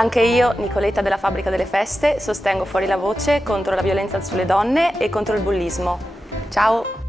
Anche io, Nicoletta della Fabbrica delle Feste, sostengo Fuori la Voce contro la violenza sulle donne e contro il bullismo. Ciao!